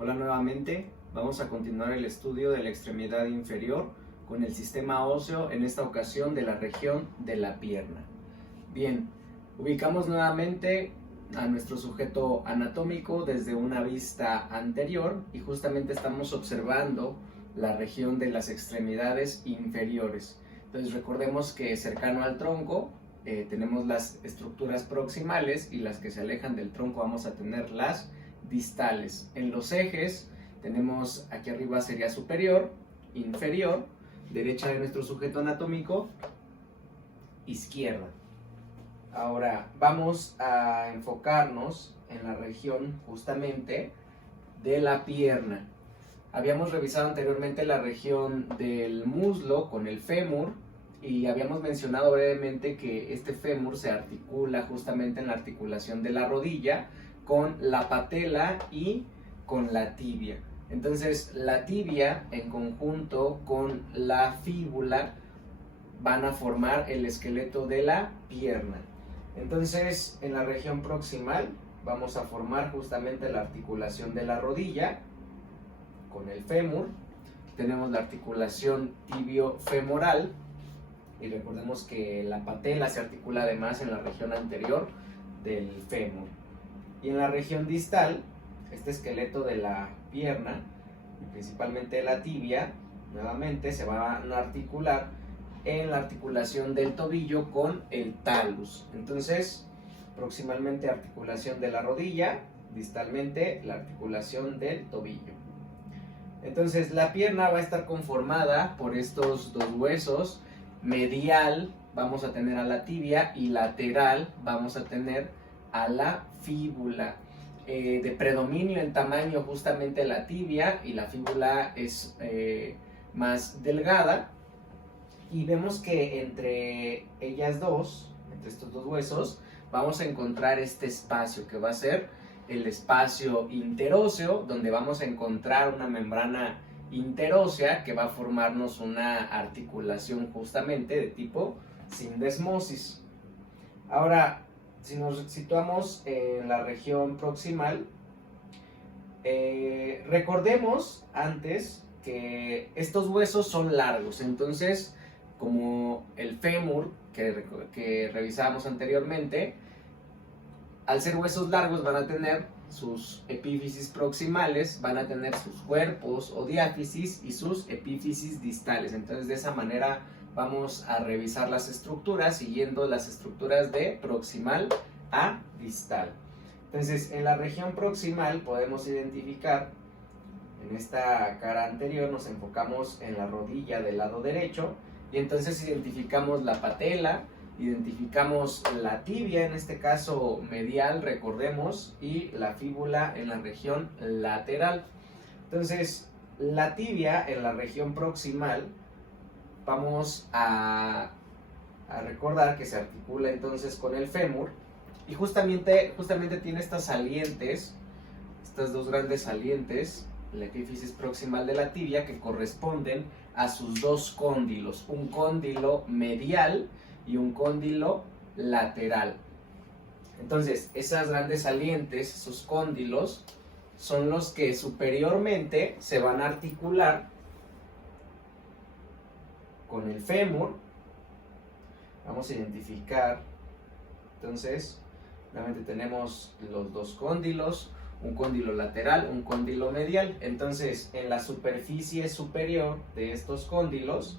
Hola nuevamente, vamos a continuar el estudio de la extremidad inferior con el sistema óseo, en esta ocasión de la región de la pierna. Bien, ubicamos nuevamente a nuestro sujeto anatómico desde una vista anterior y justamente estamos observando la región de las extremidades inferiores. Entonces recordemos que cercano al tronco tenemos las estructuras proximales y las que se alejan del tronco vamos a tener las distales. En los ejes tenemos aquí arriba sería superior, inferior, derecha de nuestro sujeto anatómico, izquierda. Ahora vamos a enfocarnos en la región justamente de la pierna. Habíamos revisado anteriormente la región del muslo con el fémur y habíamos mencionado brevemente que este fémur se articula justamente en la articulación de la rodilla con la patela y con la tibia. Entonces la tibia en conjunto con la fíbula van a formar el esqueleto de la pierna. Entonces en la región proximal vamos a formar justamente la articulación de la rodilla con el fémur. Tenemos la articulación tibio-femoral y recordemos que la patela se articula además en la región anterior del fémur. Y en la región distal, este esqueleto de la pierna y principalmente de la tibia, nuevamente se van a articular en la articulación del tobillo con el talus. Entonces, proximalmente articulación de la rodilla, distalmente la articulación del tobillo. Entonces, la pierna va a estar conformada por estos dos huesos. Medial vamos a tener a la tibia y lateral vamos a tener a la fíbula. De predominio en tamaño justamente la tibia y la fíbula es más delgada, y vemos que entre ellas dos, entre estos dos huesos, vamos a encontrar este espacio que va a ser el espacio interóseo, donde vamos a encontrar una membrana interósea que va a formarnos una articulación justamente de tipo sindesmosis. Ahora, si nos situamos en la región proximal, recordemos antes que estos huesos son largos. Entonces, como el fémur que revisábamos anteriormente, al ser huesos largos van a tener sus epífisis proximales, van a tener sus cuerpos o diáfisis y sus epífisis distales. Entonces de esa manera vamos a revisar las estructuras siguiendo las estructuras de proximal a distal. Entonces en la región proximal podemos identificar, en esta cara anterior nos enfocamos en la rodilla del lado derecho y entonces identificamos la patela, identificamos la tibia, en este caso medial, recordemos, y la fíbula en la región lateral. Entonces, la tibia en la región proximal, vamos a recordar que se articula entonces con el fémur y justamente tiene estas salientes, estas dos grandes salientes, la epífisis proximal de la tibia, que corresponden a sus dos cóndilos, un cóndilo medial y un cóndilo lateral. Entonces, esas grandes salientes, esos cóndilos, son los que superiormente se van a articular con el fémur. Vamos a identificar, entonces, nuevamente tenemos los dos cóndilos, un cóndilo lateral, un cóndilo medial. Entonces, en la superficie superior de estos cóndilos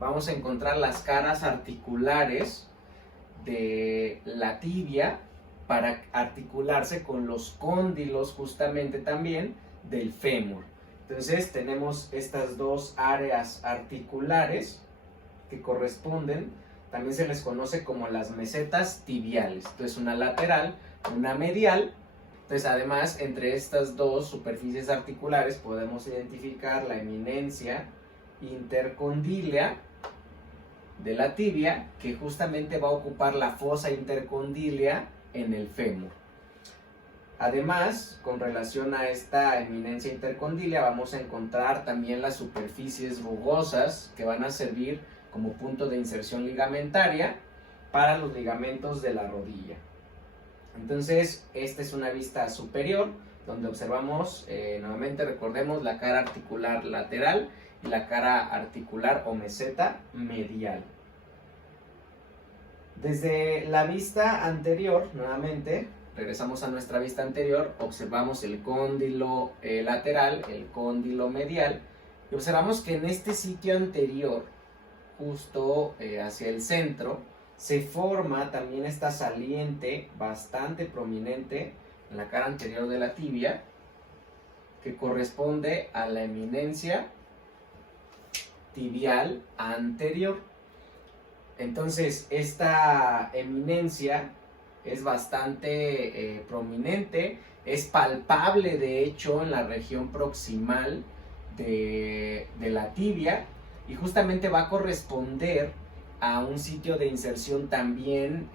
vamos a encontrar las caras articulares de la tibia para articularse con los cóndilos justamente también del fémur. Entonces tenemos estas dos áreas articulares que corresponden, también se les conoce como las mesetas tibiales. Entonces una lateral, una medial. Entonces además entre estas dos superficies articulares podemos identificar la eminencia intercondílea de la tibia, que justamente va a ocupar la fosa intercondílea en el fémur. Además, con relación a esta eminencia intercondílea, vamos a encontrar también las superficies rugosas que van a servir como punto de inserción ligamentaria para los ligamentos de la rodilla. Entonces, esta es una vista superior. donde observamos, nuevamente recordemos, la cara articular lateral y la cara articular o meseta medial. Desde la vista anterior, nuevamente, regresamos a nuestra vista anterior, observamos el cóndilo lateral, el cóndilo medial, y observamos que en este sitio anterior, justo hacia el centro, se forma también esta saliente bastante prominente en la cara anterior de la tibia, que corresponde a la eminencia tibial anterior. Entonces, esta eminencia es bastante prominente, es palpable de hecho en la región proximal de la tibia, y justamente va a corresponder a un sitio de inserción también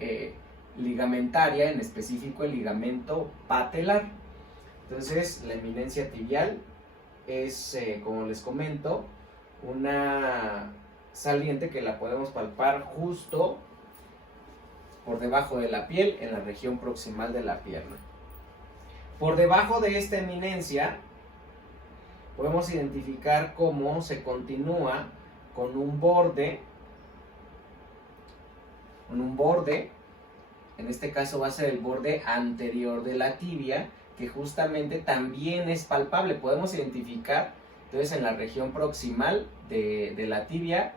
ligamentaria, en específico el ligamento patelar. Entonces, la eminencia tibial es, como les comento, una saliente que la podemos palpar justo por debajo de la piel, en la región proximal de la pierna. Por debajo de esta eminencia podemos identificar cómo se continúa con un borde, en este caso va a ser el borde anterior de la tibia, que justamente también es palpable. Podemos identificar entonces en la región proximal de la tibia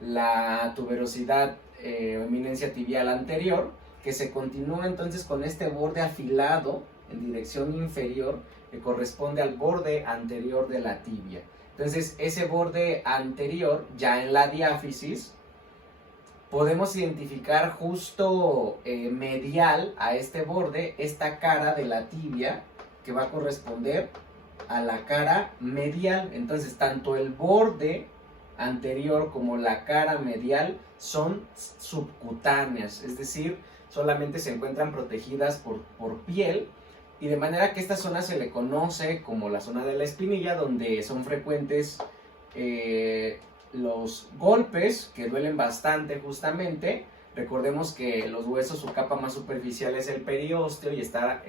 la tuberosidad o eminencia tibial anterior, que se continúa entonces con este borde afilado en dirección inferior, que corresponde al borde anterior de la tibia. Entonces, ese borde anterior, ya en la diáfisis, podemos identificar justo medial a este borde, esta cara de la tibia, que va a corresponder a la cara medial. Entonces, tanto el borde anterior como la cara medial son subcutáneas, es decir, solamente se encuentran protegidas por piel, y de manera que esta zona se le conoce como la zona de la espinilla, donde son frecuentes los golpes que duelen bastante justamente. Recordemos que los huesos, su capa más superficial es el periósteo y está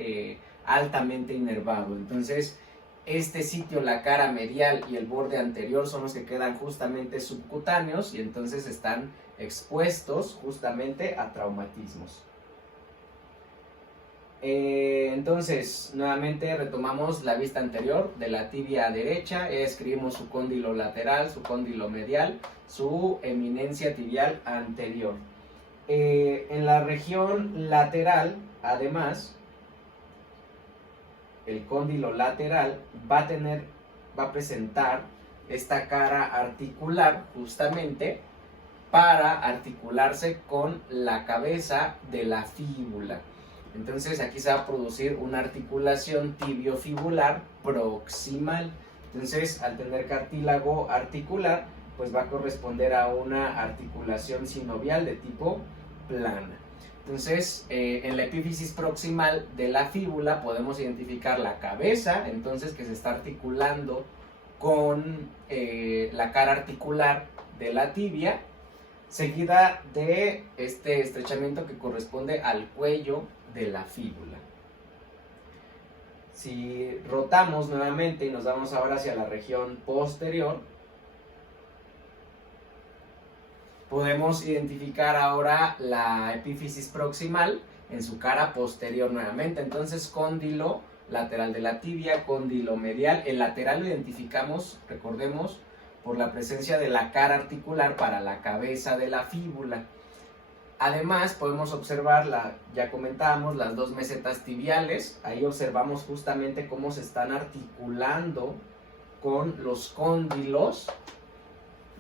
altamente inervado. Entonces, este sitio, la cara medial y el borde anterior, son los que quedan justamente subcutáneos y entonces están expuestos justamente a traumatismos. Entonces, nuevamente retomamos la vista anterior de la tibia derecha, escribimos su cóndilo lateral, su cóndilo medial, su eminencia tibial anterior. En la región lateral, además, el cóndilo lateral va a presentar esta cara articular justamente para articularse con la cabeza de la fíbula. Entonces aquí se va a producir una articulación tibiofibular proximal. Entonces, al tener cartílago articular, pues va a corresponder a una articulación sinovial de tipo plana. Entonces, en la epífisis proximal de la fíbula podemos identificar la cabeza, entonces, que se está articulando con la cara articular de la tibia, seguida de este estrechamiento que corresponde al cuello de la fíbula. Si rotamos nuevamente y nos vamos ahora hacia la región posterior, podemos identificar ahora la epífisis proximal en su cara posterior nuevamente. Entonces, cóndilo lateral de la tibia, cóndilo medial. El lateral lo identificamos, recordemos, por la presencia de la cara articular para la cabeza de la fíbula. Además, podemos observar, ya comentábamos, las dos mesetas tibiales. Ahí observamos justamente cómo se están articulando con los cóndilos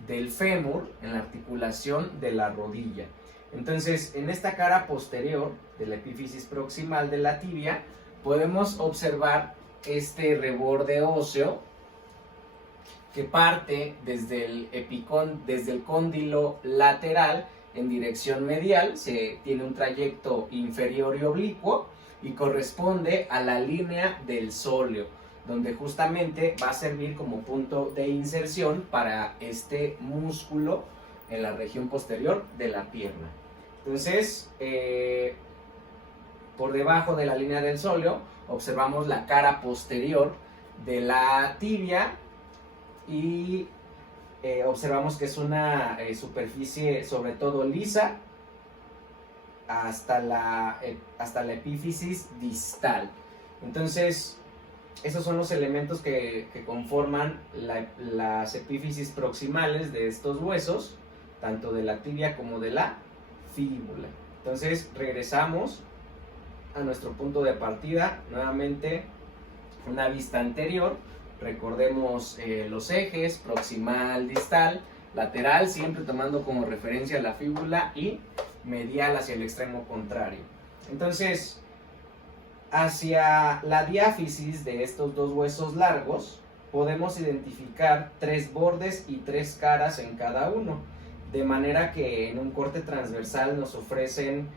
del fémur en la articulación de la rodilla. Entonces, en esta cara posterior de la epífisis proximal de la tibia, podemos observar este reborde óseo que parte desde el cóndilo lateral en dirección medial, se tiene un trayecto inferior y oblicuo y corresponde a la línea del sóleo, donde justamente va a servir como punto de inserción para este músculo en la región posterior de la pierna. Entonces, por debajo de la línea del sóleo observamos la cara posterior de la tibia y observamos que es una superficie sobre todo lisa hasta la epífisis distal. Entonces, esos son los elementos que conforman las epífisis proximales de estos huesos, tanto de la tibia como de la fíbula. Entonces, regresamos a nuestro punto de partida, nuevamente una vista anterior. Recordemos los ejes, proximal, distal, lateral, siempre tomando como referencia la fíbula, y medial hacia el extremo contrario. Entonces, hacia la diáfisis de estos dos huesos largos, podemos identificar 3 bordes y 3 caras en cada uno, de manera que en un corte transversal nos ofrecen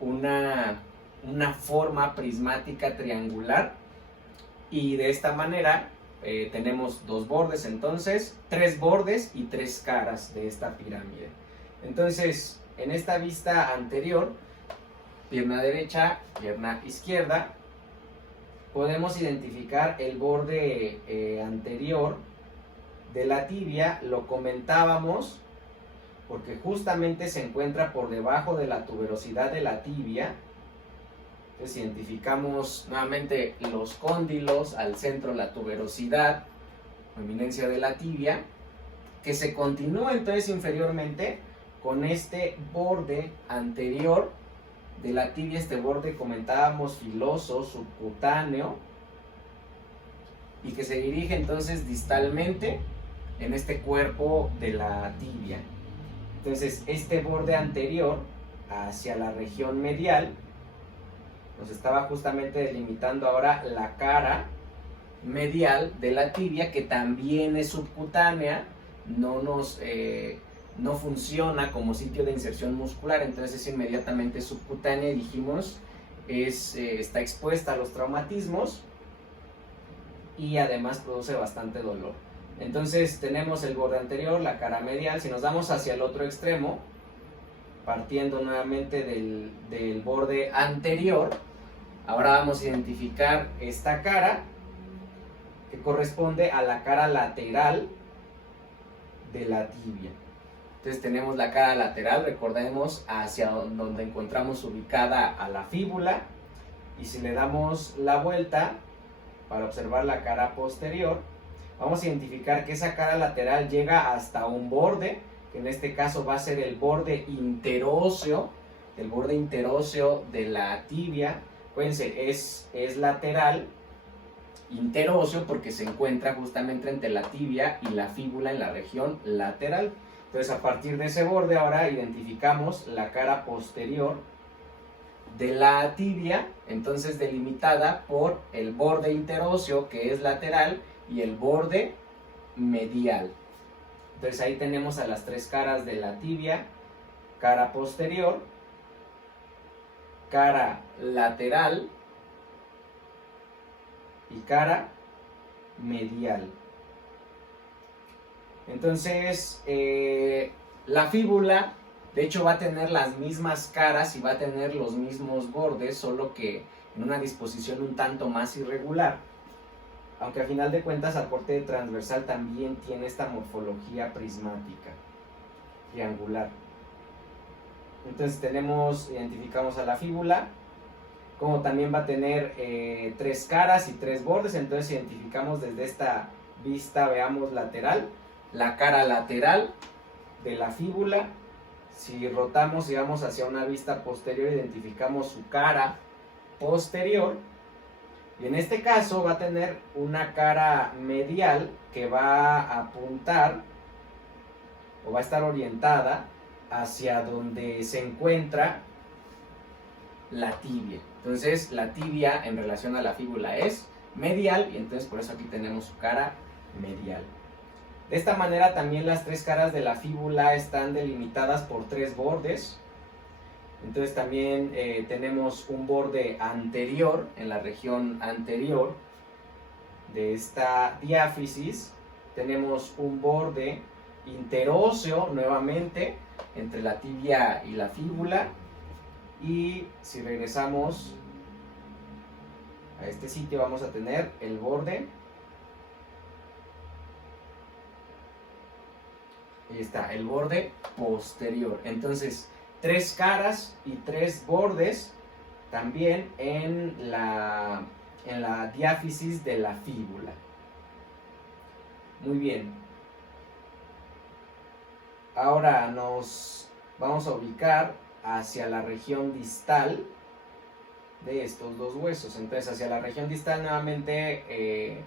una forma prismática triangular, y de esta manera tenemos 2 bordes, entonces 3 bordes y 3 caras de esta pirámide. Entonces, en esta vista anterior, pierna derecha, pierna izquierda, podemos identificar el borde anterior de la tibia. Lo comentábamos porque justamente se encuentra por debajo de la tuberosidad de la tibia. Entonces identificamos nuevamente los cóndilos, al centro la tuberosidad, eminencia de la tibia, que se continúa entonces inferiormente con este borde anterior de la tibia, este borde comentábamos filoso, subcutáneo, y que se dirige entonces distalmente en este cuerpo de la tibia. Entonces, este borde anterior hacia la región medial nos estaba justamente delimitando ahora la cara medial de la tibia, que también es subcutánea, no funciona como sitio de inserción muscular, entonces es inmediatamente subcutánea, y dijimos está expuesta a los traumatismos y además produce bastante dolor. Entonces tenemos el borde anterior, la cara medial. Si nos damos hacia el otro extremo, partiendo nuevamente del borde anterior, ahora vamos a identificar esta cara que corresponde a la cara lateral de la tibia. Entonces tenemos la cara lateral, recordemos, hacia donde encontramos ubicada a la fíbula, y si le damos la vuelta para observar la cara posterior, vamos a identificar que esa cara lateral llega hasta un borde, que en este caso va a ser el borde interóseo de la tibia. Acuérdense, es lateral, interóseo, porque se encuentra justamente entre la tibia y la fíbula en la región lateral. Entonces, a partir de ese borde ahora identificamos la cara posterior de la tibia, entonces delimitada por el borde interóseo, que es lateral, y el borde medial. Entonces ahí tenemos a las 3 caras de la tibia: cara posterior, cara lateral y cara medial. Entonces la fíbula, de hecho, va a tener las mismas caras y va a tener los mismos bordes, solo que en una disposición un tanto más irregular, aunque a final de cuentas al corte transversal también tiene esta morfología prismática, triangular. Entonces identificamos a la fíbula, como también va a tener 3 caras y 3 bordes. Entonces identificamos desde esta vista, veamos, lateral, la cara lateral de la fíbula. Si rotamos y vamos hacia una vista posterior, identificamos su cara posterior, y en este caso va a tener una cara medial que va a apuntar o va a estar orientada hacia donde se encuentra la tibia. Entonces la tibia en relación a la fíbula es medial, y entonces por eso aquí tenemos su cara medial. De esta manera también las 3 caras de la fíbula están delimitadas por 3 bordes. Entonces también tenemos un borde anterior, en la región anterior de esta diáfisis. Tenemos un borde interóseo nuevamente entre la tibia y la fíbula. Y si regresamos a este sitio vamos a tener el borde. Ahí está, el borde posterior. Entonces, 3 caras y 3 bordes también en la diáfisis de la fíbula. Muy bien. Ahora nos vamos a ubicar hacia la región distal de estos dos huesos. Entonces, hacia la región distal nuevamente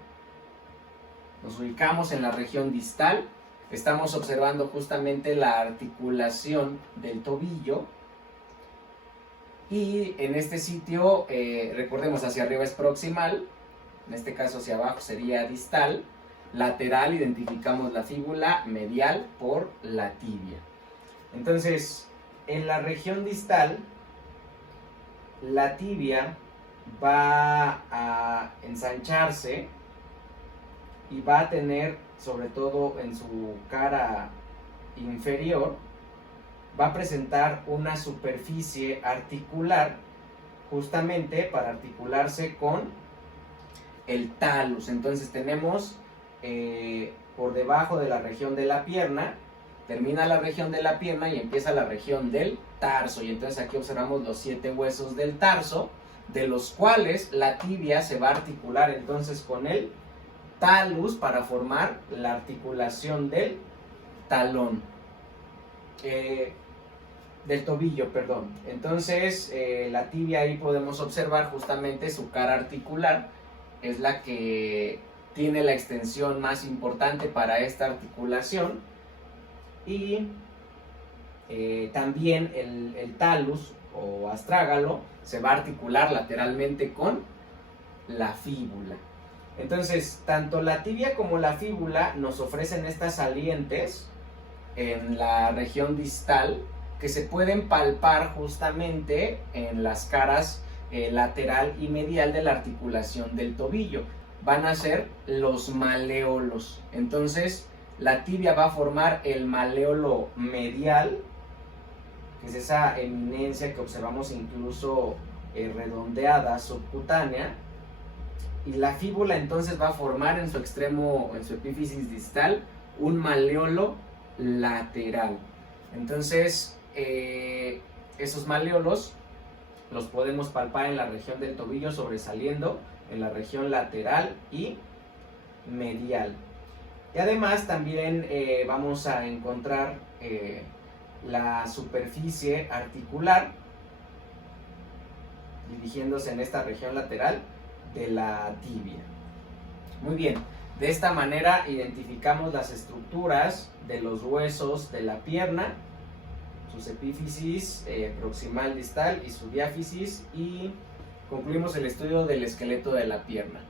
nos ubicamos en la región distal. Estamos observando justamente la articulación del tobillo. Y en este sitio, recordemos, hacia arriba es proximal, en este caso hacia abajo sería distal. Lateral, identificamos la fíbula, medial por la tibia. Entonces, en la región distal, la tibia va a ensancharse y va a tener, sobre todo en su cara inferior, va a presentar una superficie articular justamente para articularse con el talus. Entonces tenemos por debajo de la región de la pierna, termina la región de la pierna y empieza la región del tarso. Y entonces aquí observamos los 7 huesos del tarso, de los cuales la tibia se va a articular entonces con el talus para formar la articulación del talón. Del tobillo, perdón. Entonces la tibia, ahí podemos observar justamente su cara articular, es la que tiene la extensión más importante para esta articulación. Y también el talus o astrágalo se va a articular lateralmente con la fíbula. Entonces, tanto la tibia como la fíbula nos ofrecen estas salientes en la región distal que se pueden palpar justamente en las caras lateral y medial de la articulación del tobillo. Van a ser los maleolos. Entonces, la tibia va a formar el maleolo medial, que es esa eminencia que observamos incluso redondeada, subcutánea. Y la fíbula entonces va a formar en su extremo, en su epífisis distal, un maleolo lateral. Entonces, esos maleolos los podemos palpar en la región del tobillo, sobresaliendo en la región lateral y medial. Y además también vamos a encontrar la superficie articular dirigiéndose en esta región lateral de la tibia. Muy bien, de esta manera identificamos las estructuras de los huesos de la pierna, sus epífisis proximal distal y su diáfisis, y concluimos el estudio del esqueleto de la pierna.